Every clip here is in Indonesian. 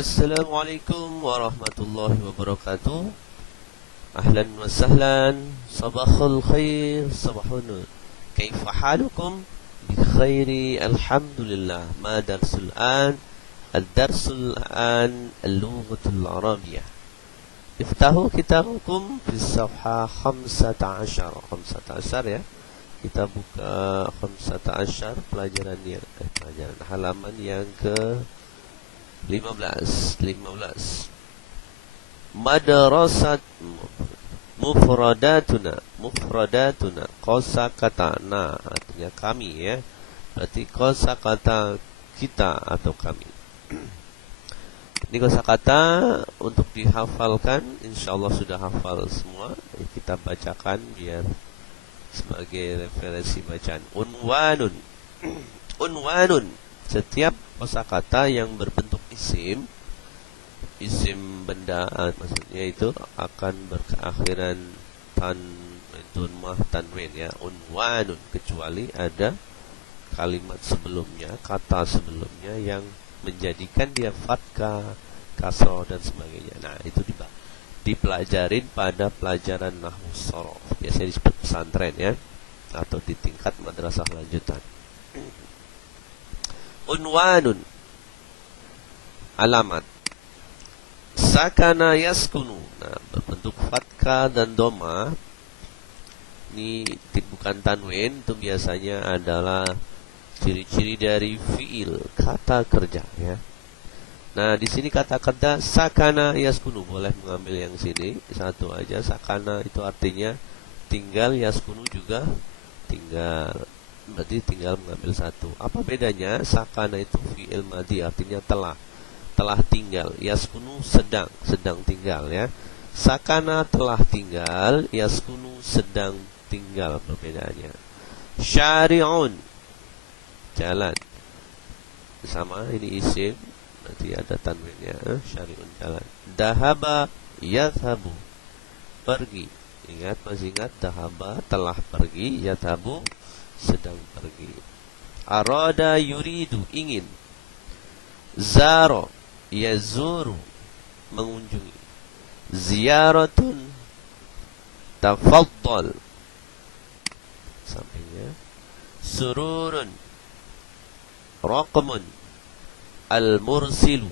Assalamualaikum warahmatullahi wabarakatuh. Ahlan wa sahlan. Sabahul khair, sabahun nur. Kaifa halukum? Bi khairi, alhamdulillah. Ma darsul an? Ad-darsul an al-lughatul arabiyyah. Iftahu kitabukum fi safha 15 ya. Kita buka 15 pelajaran halaman yang ke 15 Madrasat mufradatuna kosakata, nah artinya kami ya, berarti kosakata kita atau kami. Ini kosakata untuk dihafalkan, insyaallah sudah hafal semua. Kita bacakan biar sebagai referensi bacaan. Unwanun, setiap kosakata yang berbentuk isim benda, maksudnya itu akan berakhiran tanwin ya, unwanun, kecuali ada kalimat sebelumnya, kata sebelumnya yang menjadikan dia fathah, kasroh dan sebagainya. Nah, itu dipelajarin pada pelajaran nahwu shorof, biasanya disebut pesantren ya, atau di tingkat madrasah lanjutan. Unwanun, alamat. Sakana yaskunu, nah berbentuk fathah dan doma. Ini bukan tanwin, itu biasanya adalah ciri-ciri dari fiil, kata kerja ya. Nah, di sini kata-kata sakana yaskunu, boleh mengambil yang sini satu aja. Sakana itu artinya tinggal, yaskunu juga tinggal, berarti tinggal mengambil satu. Apa bedanya? Sakana itu fiil madi, artinya telah tinggal. Yaskunu sedang tinggal ya. Sakana telah tinggal, yaskunu sedang tinggal, perbedaannya. Syari'un, jalan. Sama, ini isim, berarti ada tanwinnya. Syari'un, jalan. Dahaba yadhabu, pergi. Masih ingat dahaba telah pergi, yadhabu sedang pergi. Arada yuridu, ingin. Zaro yazuru, mengunjungi. Ziyaratun tafaddal, sampainya. Sururun, raqmun. Al-mursalu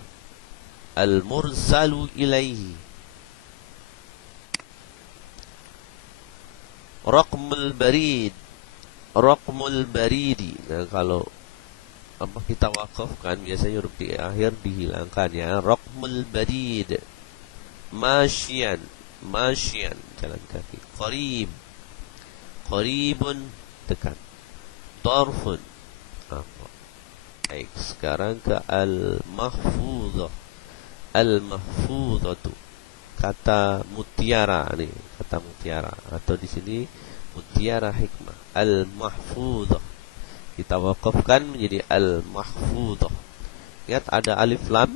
ilaihi. Raqmul baridi. Nah, kalau kita wakafkan, biasanya huruf di akhir dihilangkan ya. Raqmul barid. Masyian, jalan kaki. Qaribun, dekat. Darfun, apa? Baik, sekarang ke al-mahfudhah. Al-mahfudhatu, kata mutiara nih, kata mutiara, atau di sini mutiara hikmah. Al-mahfudhah kita wakafkan menjadi al-mahfudhah. Lihat ada alif lam.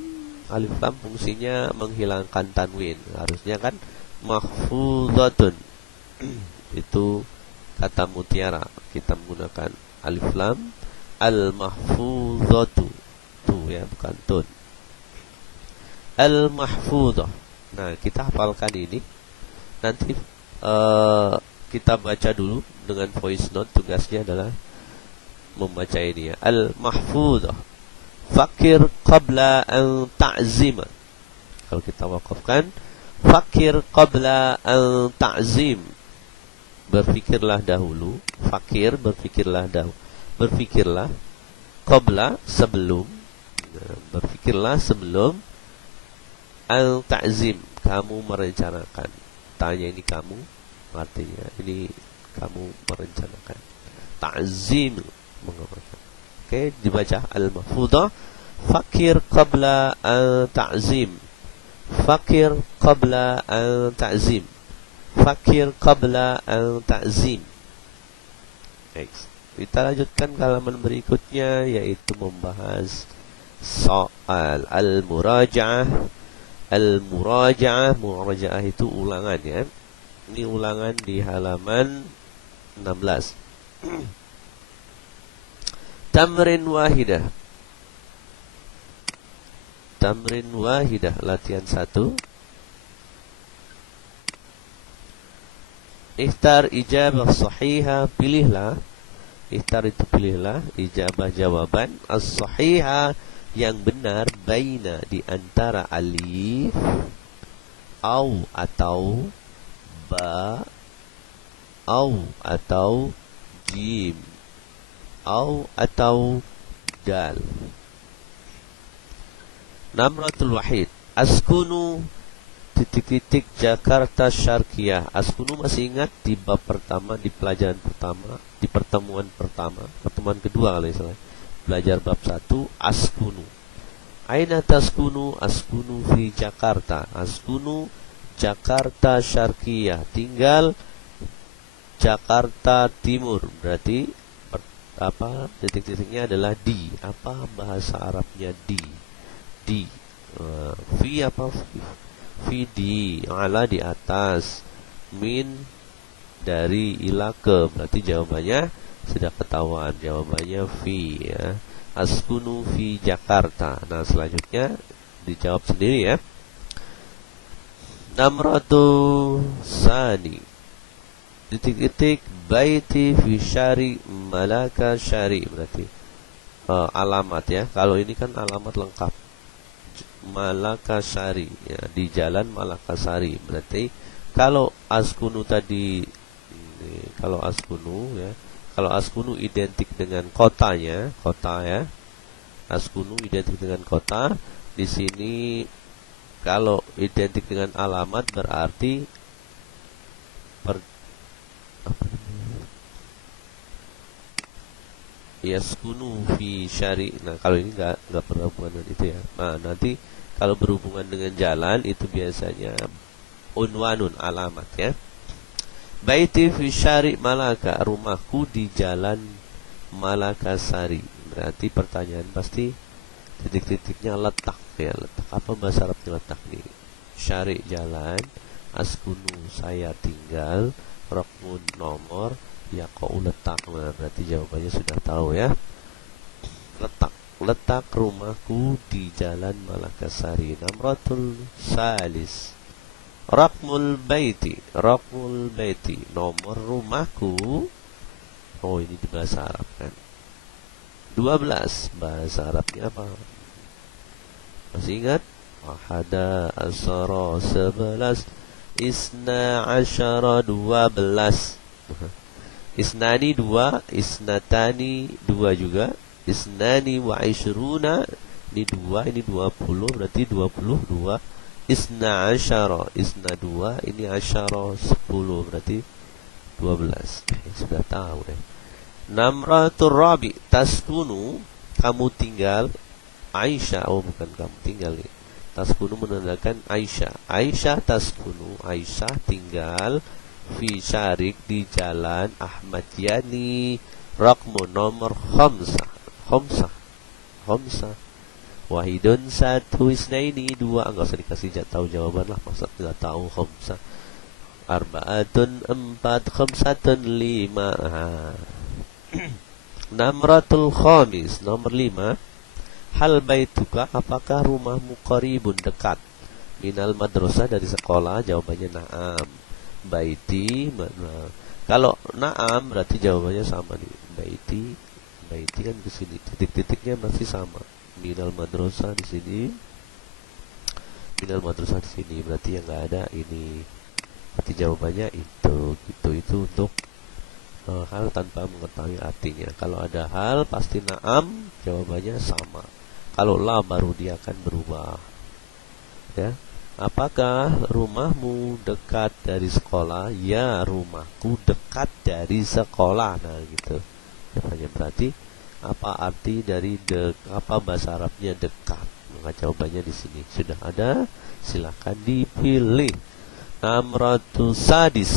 Alif lam fungsinya menghilangkan tanwin. Harusnya kan mahfudhatun. Itu kata mutiara. Kita menggunakan alif lam. Al-mahfudhatu. Tuh ya, bukan tun. Al-mahfudhah. Nah, kita hafalkan ini. Nanti kita baca dulu dengan voice note. Tugasnya adalah membaca ini ya. Al-mahfudhah. Fakir qabla an ta'zima. Kalau kita wakafkan, fakir qabla an ta'zim, berfikirlah dahulu. Fakir, berfikirlah dahulu. Berfikirlah. Qabla, sebelum. Berfikirlah sebelum. An ta'zim, kamu merencanakan. Tanya ini kamu, artinya ini kamu merencanakan. Ta'zim, mengamalkan. Oke, dibaca al-mahfudhah. Fakir qabla an ta'zim. Fakir qabla an ta'zim. Fakir qabla an ta'zim. Next. Kita lanjutkan ke halaman berikutnya, yaitu membahas soal al-muraja'ah. Murajaah itu ulangan ya. Ini ulangan di halaman 16. Tamrin wahidah. tamrin wahidah, latihan 1. Ikhtar ijabah sahihah, pilihlah. Ikhtar itu pilihlah, ijabah jawaban as-sahihah yang benar, baina di antara alif, au atau ba, au atau jim, au atau dal. Namratul wahid, askunu titik-titik Jakarta Syarqiyah. Askunu masih ingat di bab pertama, di pelajaran pertama, di pertemuan pertama, pertemuan kedua kalau salah. Belajar bab 1, askunu. Aina taskunu? Askunu fi Jakarta. Askunu Jakarta Syarqiyah, tinggal Jakarta Timur. Berarti titik-titiknya adalah di. Apa bahasa Arabnya di? Di. Fi apa? Fi di. Ala di atas. Min dari, ila ke. Berarti jawabannya sudah ketahuan. Jawabannya fi ya. Askunu fi Jakarta. Nah, selanjutnya dijawab sendiri ya. Namratu sani. Titik-titik baiti fi syari Malaka Syari. Berarti alamat ya. Kalau ini kan alamat lengkap. Malaka Syari ya, di jalan Malaka Sari. Berarti kalau askunu tadi ini, kalau askunu ya, kalau askunu identik dengan kotanya, kota ya. Askunu identik dengan kota. Di sini kalau identik dengan alamat berarti yaskunu fi syari. Nah, kalau ini nggak berhubungan dengan itu ya. Nah, nanti kalau berhubungan dengan jalan itu biasanya unwanun, alamat ya. Baiti fi syari Malaka, rumahku di jalan Malaka Sari. Berarti pertanyaan pasti titik-titiknya letak ya. Letak apa bahasa Arabnya letak nih? Syari jalan, askunu saya tinggal, rokmun nomor, ya kau letak. Nah, berarti jawabannya sudah tahu ya. Letak rumahku di jalan Malakasari. Namratul salis, rakmul baiti. Rakmul baiti, nomor rumahku. Oh, ini di bahasa Arab kan. 12, bahasa Arabnya apa? Masih ingat? Ahada asara 11, isna asyara 12. Isnani 2, isnatani 2 juga, isnani wa isyruna ini 2, ini 20, berarti 22. Isna asyara, isna 2, ini asyara 10, berarti 12. Sudah tahu deh. Namratul rabi, taskunu, kamu tinggal. Aisyah, oh bukan kamu tinggal nih. Taskunu menandakan Aisyah. Aisyah taskunu, Aisyah tinggal fi syarik di jalan Ahmad Yani, rakmu nomor khamsah. Wahidun 1, isnaini 2. Enggak usah dikasih tahu jawaban lah, masa tidak tahu khamsah. Arba'atun 4, khamsatun 5. Namratul khamis, nomor 5. Hal baituka, apakah rumahmu qaribun, dekat, minal madrasah, dari sekolah? Jawabannya na'am. Baiti mana? Kalau na'am berarti jawabannya sama nih. Baiti kan di sini titik-titiknya masih sama. Minal madrasah di sini. Minal madrasah di sini berarti yang enggak ada ini. Berarti jawabannya itu. Itu untuk hal tanpa mengetahui artinya. Kalau ada hal pasti na'am, jawabannya sama. Kalau la baru dia akan berubah. Ya. Apakah rumahmu dekat dari sekolah? Ya, rumahku dekat dari sekolah. Nah, gitu. Jawabannya berarti apa arti dari apa bahasa Arabnya dekat? Maka jawabannya di sini sudah ada. Silakan dipilih. Namratu sadis.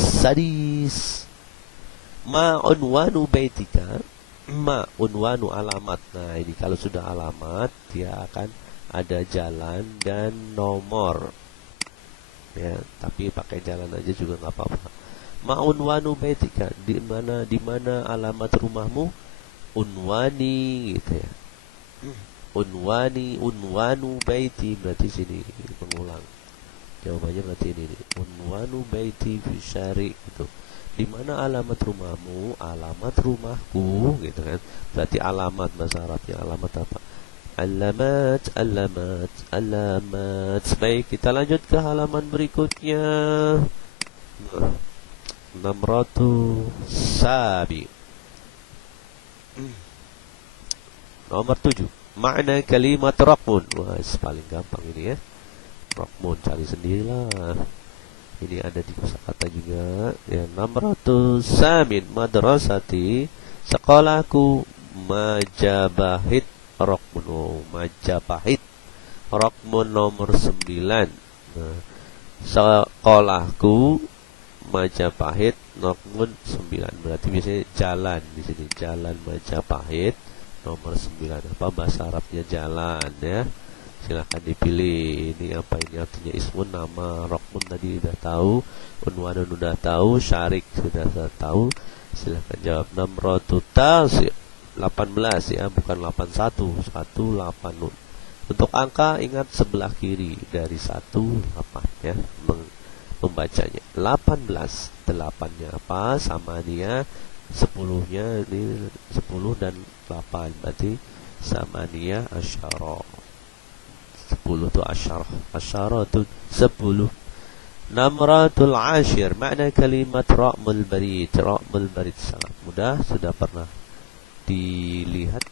Ma unwanu baitika. Ma unwanu alamat. Nah, ini kalau sudah alamat dia akan ada jalan dan nomor. Ya, tapi pakai jalan aja juga nggak apa-apa. Ma unwanu baitika, di mana alamat rumahmu? Unwani gitu ya. unwanu baiti berarti sini mengulang. Jawabannya berarti ini nih. Unwanu baiti fi syari itu. Di mana alamat rumahmu? Alamat rumahku gitu kan. Berarti alamat bahasa Arabnya alamat apa? Alamat. Baik, kita lanjut ke halaman berikutnya. 600 sabi. Nomor 7. Makna kalimat raqmun. Wah, paling gampang ini ya. Raqmun cari sendirilah. Ini ada di kosakata juga. Ya, 600 samin madrasati. Sekolahku Majapahit Raqmun. Oh, Majapahit Raqmun nomor 9. Nah, sekolahku Majapahit Raqmun 9. Berarti biasanya jalan di sini. Jalan Majapahit nomor 9. Apa bahasa Arabnya jalan ya. Silahkan dipilih. Ini apa ini artinya? Ismun nama, Raqmun tadi sudah tahu, unwanun sudah tahu, syarik sudah tahu. Silahkan jawab. 600 18 ya, bukan 81. 180. Untuk angka ingat sebelah kiri dari 18 ya, membacanya. 18. 8-nya apa? Sama dia 10-nya ini 10 dan 8 berarti sama dia asyara. 10 itu asyarah. Asyarah itu 10. Namratul ashir. Makna kalimat ra'mul barid. Ra'mul barid sangat mudah. Sudah pernah dilihat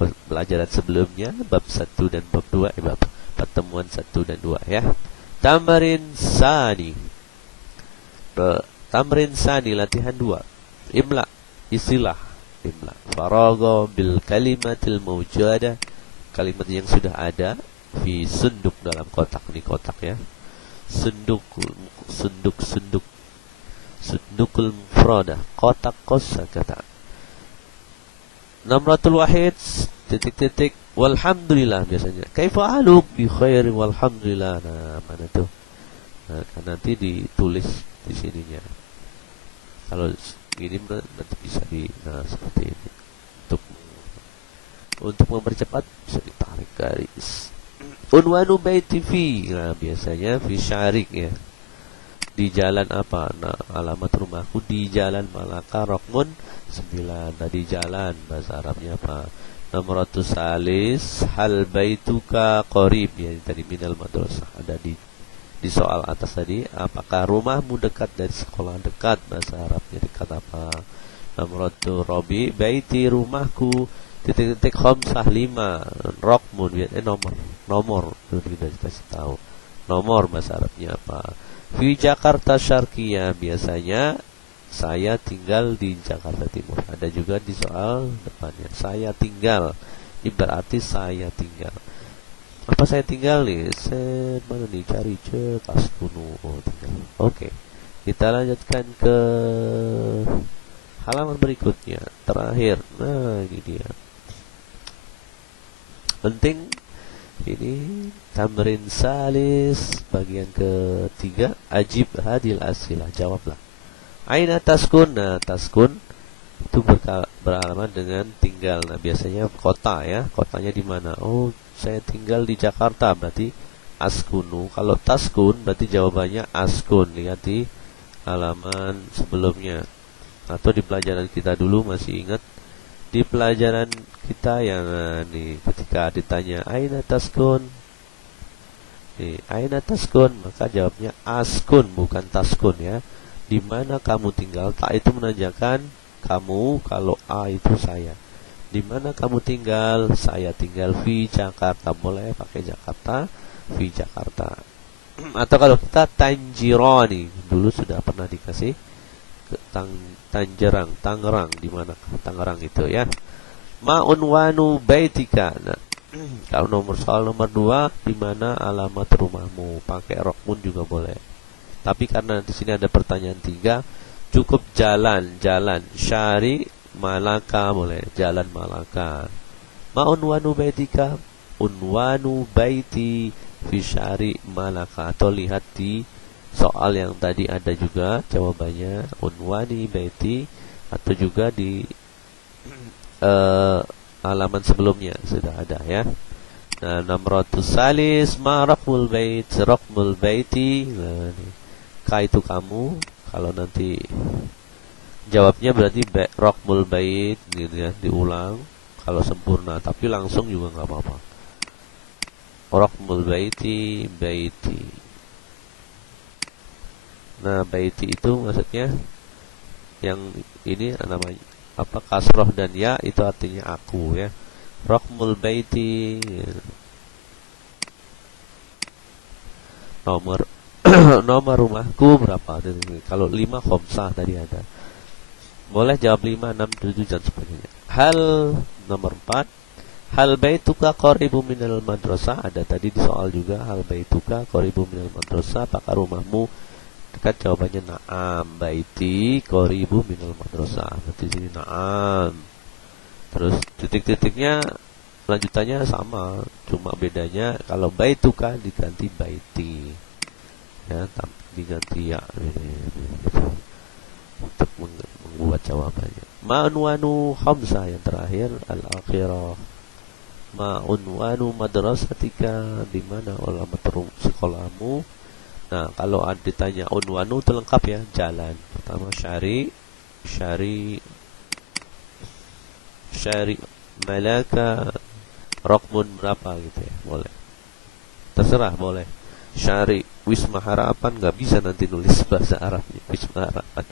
pelajaran sebelumnya. Bab 1 dan bab 2. Bab pertemuan 1 dan 2 ya. Tamrin sani. Tamrin sani latihan 2. Imla. Istilah. Imla. Faragha bil kalimatil mawjudah. Kalimat yang sudah ada fi sunduk dalam kotak. Ini kotak ya. Sundukul mufradah. Kotak kosakata. 600 wahid titik-titik walhamdulillah biasanya. Kaifa aluk bi khairi walhamdulillah. Nah, mana tuh? Nah, kan nanti ditulis di sininya. Kalau ini nanti bisa seperti ini. Untuk mempercepat bisa ditarik garis. Unwanu baiti fi. Nah, biasanya fi syarik ya. Di jalan apa? Nah, alamat rumahku di Jalan Malaka Raqmun 9. Nah, di jalan bahasa Arabnya apa? 600 salis hal baituka qarib ya, tadi minal madrasah. Ada di soal atas tadi, apakah rumahmu dekat dari sekolah? Dekat bahasa Arabnya dekat apa? 600 robi baiti rumahku titik-titik khamsah 5 Raqmun nomor itu kita kasih tahu nomor bahasa Arabnya apa. Fi Jakarta Syarqiyah biasanya saya tinggal di Jakarta Timur. Ada juga di soal depannya saya tinggal, ini berarti saya tinggal. Apa saya tinggal nih? Saya mana nih, cari cek askunu. Oh, tinggal. Oke, kita lanjutkan ke halaman berikutnya terakhir. Nah, ini dia penting ini. Tamrin salis bagian ketiga. Ajib hadil asilah. Jawablah. Aina taskun. Nah, taskun itu beralaman dengan tinggal. Nah, biasanya kota ya. Kotanya di mana? Oh, saya tinggal di Jakarta. Berarti askunu. Kalau taskun berarti jawabannya askun. Lihat di halaman sebelumnya atau di pelajaran kita dulu. Masih ingat di pelajaran kita yang nih, ketika ditanya aina taskun, nih aina taskun, maka jawabnya askun bukan taskun ya. Di mana kamu tinggal? Ta itu menandakan kamu, kalau a itu saya. Di mana kamu tinggal? Saya tinggal di Jakarta. Boleh pakai Jakarta, di Jakarta. Atau kalau kita Tanjirani, dulu sudah pernah dikasih Tangerang, di mana Tangerang itu ya. Ma'unwanu baitika. Nah, kalau soal nomor 2, di mana alamat rumahmu? Pakai Raqmun juga boleh. Tapi karena di sini ada pertanyaan 3, cukup jalan. Syari Malaka boleh. Jalan Malaka. Ma'unwanu baitika. Unwanu baiti fi syari Malaka. Atau lihat di soal yang tadi ada juga jawabannya unwani baiti, atau juga di halaman sebelumnya sudah ada ya. Nah, namratus salis ma raqmul bait, raqmul baiti. Nah, ini. Ka itu kamu. Kalau nanti jawabnya berarti raqmul bait gitu ya, diulang kalau sempurna, tapi langsung juga nggak apa-apa. Raqmul baiti, baiti. Nah, baiti itu maksudnya yang ini namanya apa, kasroh dan ya itu artinya aku ya. Raqmul baiti, nomor nomor rumahku berapa? Kalau 5 khomsah tadi ada. Boleh jawab 5, 6, 7 dan sebagainya. Hal nomor 4, hal baituka qaribu minal madrasah, ada tadi di soal juga. Hal baituka qaribu minal madrasah, apakah rumahmu dekat? Jawabannya na'am, baiti qaribu minal madrasah. Berarti sini na'am. Terus titik-titiknya lanjutannya sama, cuma bedanya kalau baituka diganti baiti ya, diganti ya untuk membuat jawabannya. Ma'unwanu khamsah, yang terakhir al-akhirah. Ma'unwanu madrasatika, di mana alamat sekolahmu. Nah, kalau ditanya unwanu itu lengkap ya, jalan. Pertama syari Malaka, Rokmun berapa gitu ya, boleh. Terserah, boleh. Syari Wisma Harapan, nggak bisa nanti nulis bahasa Arabnya Wisma Harapan.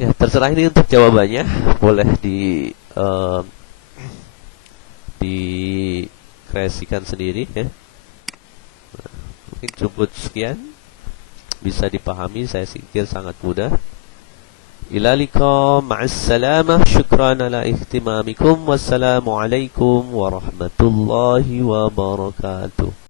Ya, terserah, ini untuk jawabannya. Boleh dikreasikan sendiri ya. Nah, mungkin cukup sekian, bisa dipahami, saya pikir sangat mudah. Ila liqa, ma'as salamah, syukran ala ihtimamikum, wassalamu alaikum warahmatullahi wabarakatuh.